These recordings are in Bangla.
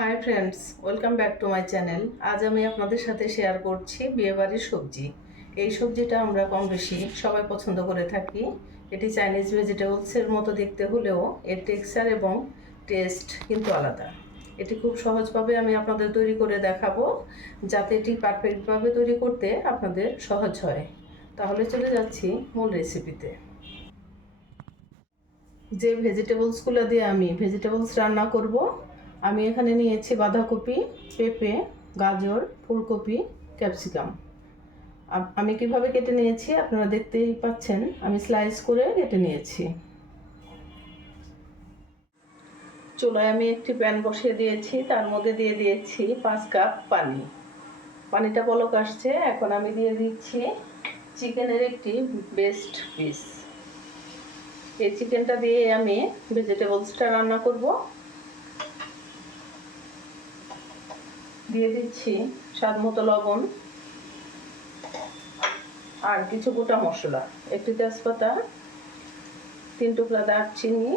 Hi friends, welcome back to my channel. আজ আমি আপনাদের সাথে শেয়ার করছি বিয়েবাড়ির সবজি। এই সবজিটা আমরা কম বেশি সবাই পছন্দ করে থাকি। এটি চাইনিজ ভেজিটেবলসের মতো দেখতে হলেও এর টেক্সচার এবং টেস্ট কিন্তু আলাদা। এটি খুব সহজভাবে আমি আপনাদের তৈরি করে দেখাবো, যাতে এটি পারফেক্টভাবে তৈরি করতে আপনাদের সহজ হয়। তাহলে চলে যাচ্ছি মূল রেসিপিতে। যে ভেজিটেবলসগুলো দিয়ে আমি ভেজিটেবলস রান্না করব, আমি এখানে নিয়েছি বাঁধাকপি, পেঁপে, গাজর, ফুলকপি, ক্যাপসিকাম। আমি কিভাবে কেটে নিয়েছি আপনারা দেখতেই পাচ্ছেন। আমি স্লাইস করে কেটে নিয়েছি। চুলায় আমি একটি প্যান বসিয়ে দিয়েছি, তার মধ্যে দিয়ে দিয়েছি 5 কাপ পানি। পানিটা বলক আসছে, এখন আমি দিয়ে দিচ্ছি চিকেনের একটি বেস্ট পিস। এই চিকেনটা দিয়ে আমি ভেজিটেবলসটা রান্না করব। দিয়ে দিচ্ছি স্বাদ মতো লবণ আর কিছু গোটা মশলা, একটি তেজপাতা, 3 টুকরা দারচিনি,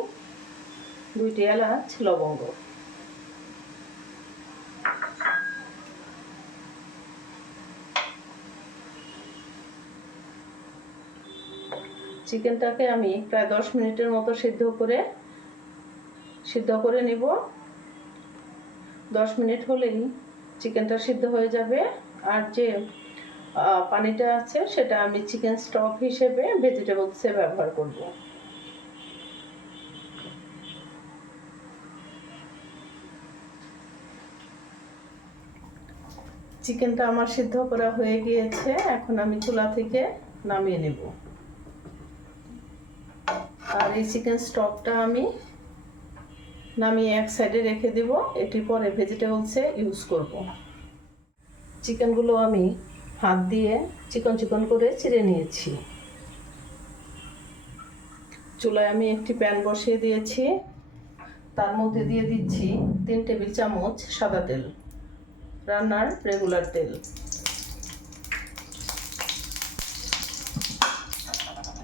2টি এলাচ, লবঙ্গ। চিকেনটাকে আমি প্রায় 10 মিনিটের মতো সিদ্ধ করে নিব। 10 মিনিট হলেই চিকেনটা সিদ্ধ হয়ে যাবে। আর যে পানিটা আছে সেটা আমি চিকেন স্টক হিসেবে ভেজিটেবলসে ব্যবহার করব। চিকেনটা আমার সিদ্ধ করা হয়ে গিয়েছে, এখন আমি চুলা থেকে নামিয়ে নেব। আর এই চিকেন স্টকটা আমি নামিয়ে এক সাইডে রেখে দেব, এটি পরে ভেজিটেবলসে ইউজ করব। চিকেনগুলো আমি হাত দিয়ে চিকন চিকন করে চিড়ে নিয়েছি। চুলায় আমি একটি প্যান বসিয়ে দিয়েছি, তার মধ্যে দিয়ে দিচ্ছি 3 টেবিল চামচ সাদা তেল, রান্নার রেগুলার তেল।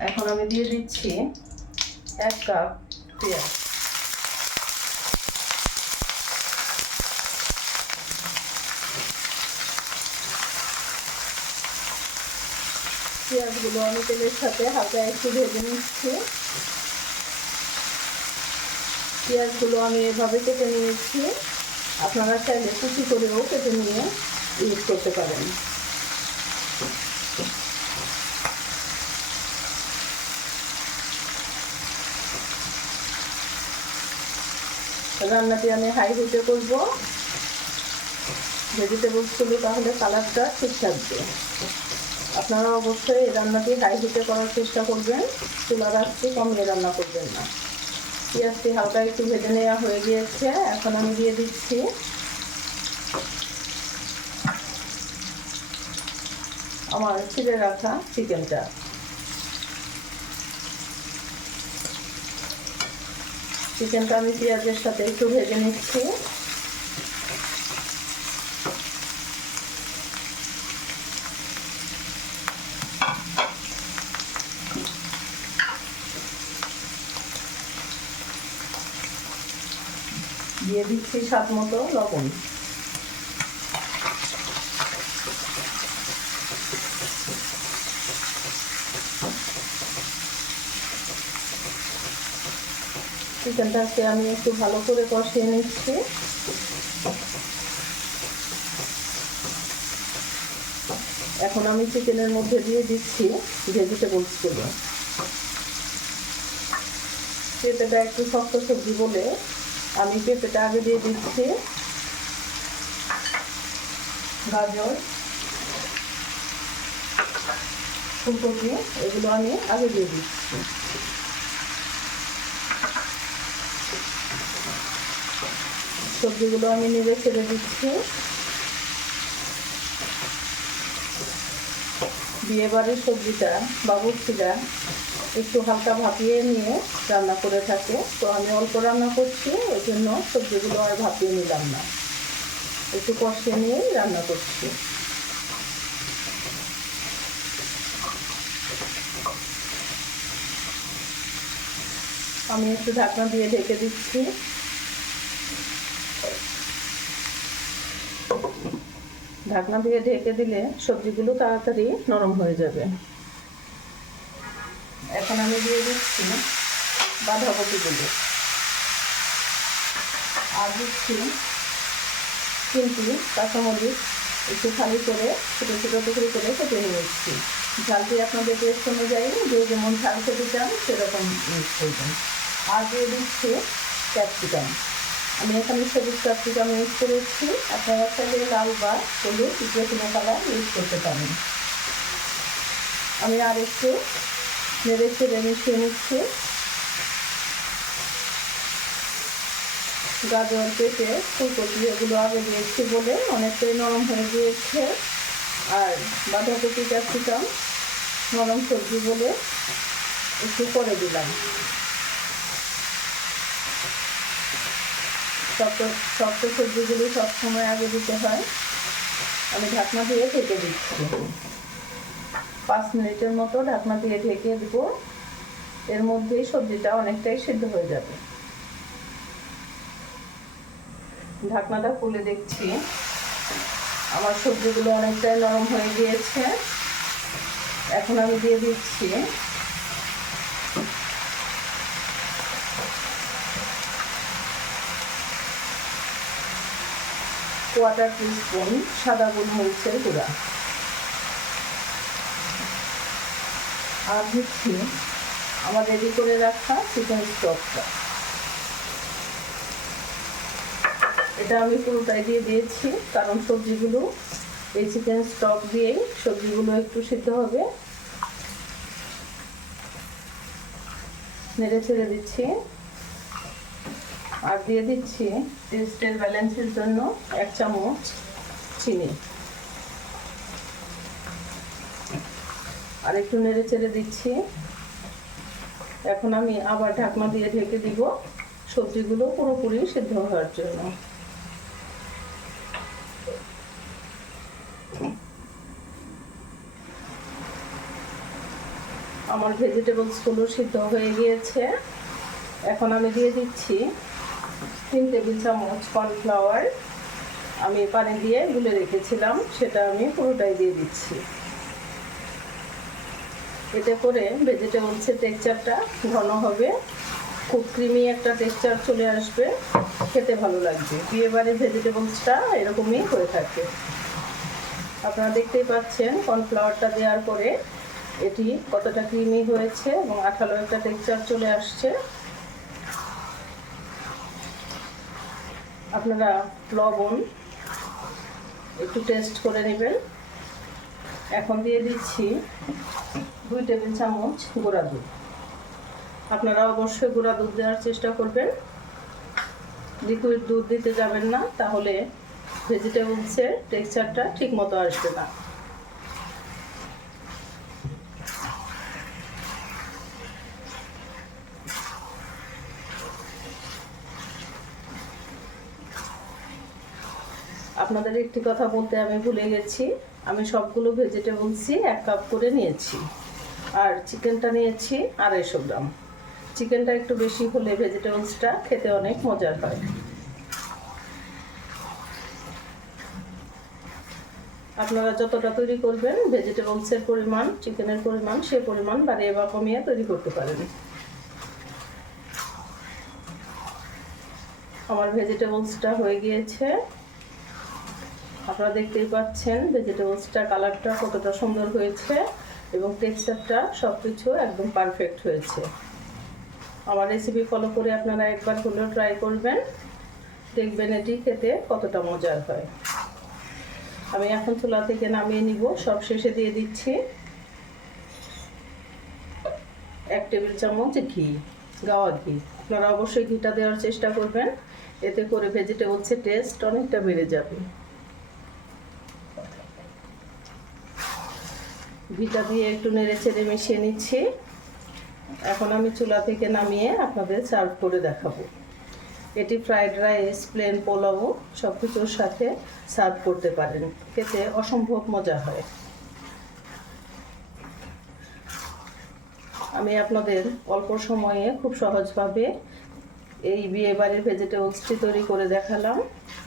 এখন আমি দিয়ে দিচ্ছি 1 কাপ পেঁয়াজ। পেঁয়াজগুলো আমি তেলের সাথে হালকা একটু ভেজে নিচ্ছি। পেঁয়াজগুলো আমি এভাবে কেটে নিয়েছি, আপনারা চাইলে কুচি করেও কেটে নিয়ে ইউজ করতে পারেন। রান্নাটি আমি হাই হিটে করব, ভেজিটেবলসগুলো তাহলে কালারটা ঠিক থাকবে। আপনারা অবশ্যই এই রান্নাটি হাই হিটে করার চেষ্টা করবেন, চুলার আঁচটি কমিয়ে রান্না করবেন না। পেঁয়াজটি হালকা একটু ভেজে নেওয়া হয়ে গিয়েছে, এখন আমি দিয়ে দিচ্ছি আমার ছিঁড়ে রাখা চিকেনটা। চিকেনটা আমি পেঁয়াজের সাথে একটু ভেজে নিচ্ছি। দিয়ে দিচ্ছি স্বাদ মতো লবণ। চিকেনটাকে আমি একটু ভালো করে কষিয়ে নিচ্ছি। এখন আমি চিকেনের মধ্যে দিয়ে দিচ্ছি ভেজিটেবলসগুলো। পেঁপেটা একটু শক্ত সবজি বলে আমি পেঁপেটা আগে দিয়ে দিচ্ছি। গাজর, ফুলকপি এগুলো আমি আগে দিয়ে দিচ্ছি। সবজিগুলো আমি নেড়ে ছেড়ে দিচ্ছি। বিয়েবাড়ির সবজিটা বাবুর্চিরা একটু হালকা ভাপিয়ে নিয়ে রান্না করে থাকে, তো আমি অল্প রান্না করছি, ওই জন্য সবজিগুলো আর ভাপিয়ে নিলাম না, একটু কষিয়ে নিয়েই রান্না করছি। আমি একটু ঢাকনা দিয়ে ঢেকে দিচ্ছি। ঢাকনা দিয়ে ঢেকে দিলে সবজিগুলো তাড়াতাড়ি নরম হয়ে যাবে। এখন আমি দিয়ে দিচ্ছি বাঁধাকপিগুলো, আর দিচ্ছি 3টি কাঁচামরিচ একটু খালি করে ছোটো ছোটো টুকরো করে কেটে নিয়েছি। ঝালটি আপনাদের টেস্ট অনুযায়ী যে যেমন ঝাল খেতে চান সেরকম ইউজ করবেন। আর দিয়ে দিচ্ছি ক্যাপসিকাম, আমি এখানে সবুজ ক্যাপসিকাম ইউজ করেছি, আপনারা চাইলে লাল বা হলুদ যে কোনো কালার ইউজ করতে পারেন। আমি আর একটু নেড়ে চেড়ে মিশিয়ে নিচ্ছি। গাজর, পেঁপে, ফুলকপি এগুলো আগে দিয়েছি বলে অনেকটাই নরম হয়ে গিয়েছে, আর বাঁধাকপি, ক্যাপসিকাম নরম সবজি বলে একটু করে দিলাম। শক্ত সবজিগুলো সবসময় আগে দিতে হয়। আমি ঢাকনা দিয়ে ঢেকে দিচ্ছি, 5 মিনিটের মতো ঢাকনা দিয়ে ঢেকে দেবো। এর মধ্যেই সবজিটা অনেকটাই সিদ্ধ হয়ে যাবে। ঢাকনাটা খুলে দেখছি আমার সবজিগুলো অনেকটাই নরম হয়ে গিয়েছে। এখন আমি দিয়ে দিচ্ছি কোয়ার্টার টিস্পুন সাদা গোলমরিচের গুঁড়া, আর দিচ্ছি আমার রেডি করে রাখা চিকেন স্টকটা। এটা আমি পুরোটাই দিয়ে দিয়েছি, কারণ সবজিগুলো এই চিকেন স্টক দিয়েই সবজিগুলো একটু সিদ্ধ হবে। নেড়ে ছেড়ে দিচ্ছি, আর দিয়ে দিচ্ছি টেস্টের ব্যালেন্সের জন্য 1 চামচ চিনি, আর একটু নেড়ে চেড়ে দিচ্ছি। এখন আমি আবার ঢাকনা দিয়ে ঢেকে দিব সবজিগুলো পুরোপুরি সিদ্ধ হওয়ার জন্য। আমার ভেজিটেবলসগুলো সিদ্ধ হয়ে গিয়েছে। এখন আমি দিয়ে দিচ্ছি 3 টেবিল চামচ কর্নফ্লাওয়ার, আমি পানি দিয়ে গুলে রেখেছিলাম, সেটা আমি পুরোটাই দিয়ে দিচ্ছি। এতে করে ভেজিটেবলসের টেক্সচারটা ঘন হবে, খুব ক্রিমি একটা টেক্সচার চলে আসবে, খেতে ভালো লাগবে। বিয়েবাড়ির ভেজিটেবলসটা এরকমই হয়ে থাকে। আপনারা দেখতেই পাচ্ছেন কর্নফ্লাওয়ারটা দেওয়ার পরে এটি কতটা ক্রিমি হয়েছে এবং আঠালো একটা টেক্সচার চলে আসছে। আপনারা লবণ একটু টেস্ট করে নেবেন। এখন দিয়ে দিচ্ছি 2 টেবিল চামচ গুঁড়া দুধ। আপনারা অবশ্যই গুঁড়া দুধ দেওয়ার চেষ্টা করবেন, লিকুইড দুধ দিতে যাবেন না, তাহলে ভেজিটেবলসের টেক্সচারটা ঠিক মতো আসবে না। আপনাদের একটি কথা বলতে আমি ভুলে গেছি, আমি সবগুলো ভেজিটেবলসই 1 কাপ করে নিয়েছি, আর চিকেনটা নিয়েছি 250 গ্রাম। চিকেনটা একটু বেশি হলে ভেজিটেবলসটা খেতে অনেক মজার হয়। আপনারা যতটা তৈরি করবেন ভেজিটেবলসের পরিমাণ, চিকেনের পরিমাণ, সে পরিমাণ বাড়িয়ে বা কমিয়ে তৈরি করতে পারেন। আমার ভেজিটেবলসটা হয়ে গিয়েছে, আপনারা দেখতেই পাচ্ছেন ভেজিটেবলসটা কালারটা কতটা সুন্দর হয়েছে এবং টেক্সচারটা সব কিছু একদম পারফেক্ট হয়েছে। আমার রেসিপি ফলো করে আপনারা একবার হলেও ট্রাই করবেন, দেখবেন এটি খেতে কতটা মজার হয়। আমি এখন চুলা থেকে নামিয়ে নিব। সব শেষে দিয়ে দিচ্ছি 1 টেবিল চামচ ঘি, গাওয়া ঘি। আপনারা অবশ্যই ঘিটা দেওয়ার চেষ্টা করবেন, এতে করে ভেজিটেবলসের টেস্ট অনেকটা বেড়ে যাবে। ঘিটা দিয়ে একটু নেড়ে চেড়ে মিশিয়ে নিচ্ছি। এখন আমি চুলা থেকে নামিয়ে আপনাদের সার্ভ করে দেখাবো। এটি ফ্রাইড রাইস, প্লেন পোলাও সব কিছুর সাথে সার্ভ করতে পারেন, খেতে অসম্ভব মজা হয়। আমি আপনাদের অল্প সময়ে খুব সহজভাবে এই বিয়েবাড়ির ভেজিটেবলসটি তৈরি করে দেখালাম।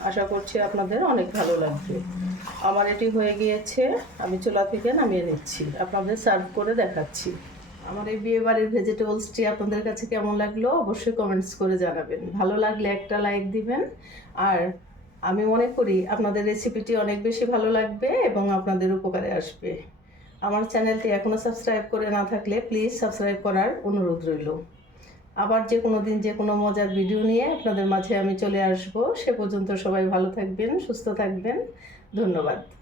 আশা করছি আপনাদের অনেক ভালো লাগবে। আমার এটি হয়ে গিয়েছে, আমি চুলা থেকে নামিয়ে নিচ্ছি, আপনাদের সার্ভ করে দেখাচ্ছি। আমার এই বিয়েবাড়ির ভেজিটেবলসটি আপনাদের কাছে কেমন লাগলো অবশ্যই কমেন্টস করে জানাবেন। ভালো লাগলে একটা লাইক দিবেন। আর আমি মনে করি আপনাদের রেসিপিটি অনেক বেশি ভালো লাগবে এবং আপনাদের উপকারে আসবে। আমার চ্যানেলটি এখনও সাবস্ক্রাইব করে না থাকলে প্লিজ সাবস্ক্রাইব করার অনুরোধ রইল। আবার যে কোনো দিন যে কোনো মজার ভিডিও নিয়ে আপনাদের মাঝে আমি চলে আসব। সে পর্যন্ত সবাই ভালো থাকবেন, সুস্থ থাকবেন। ধন্যবাদ।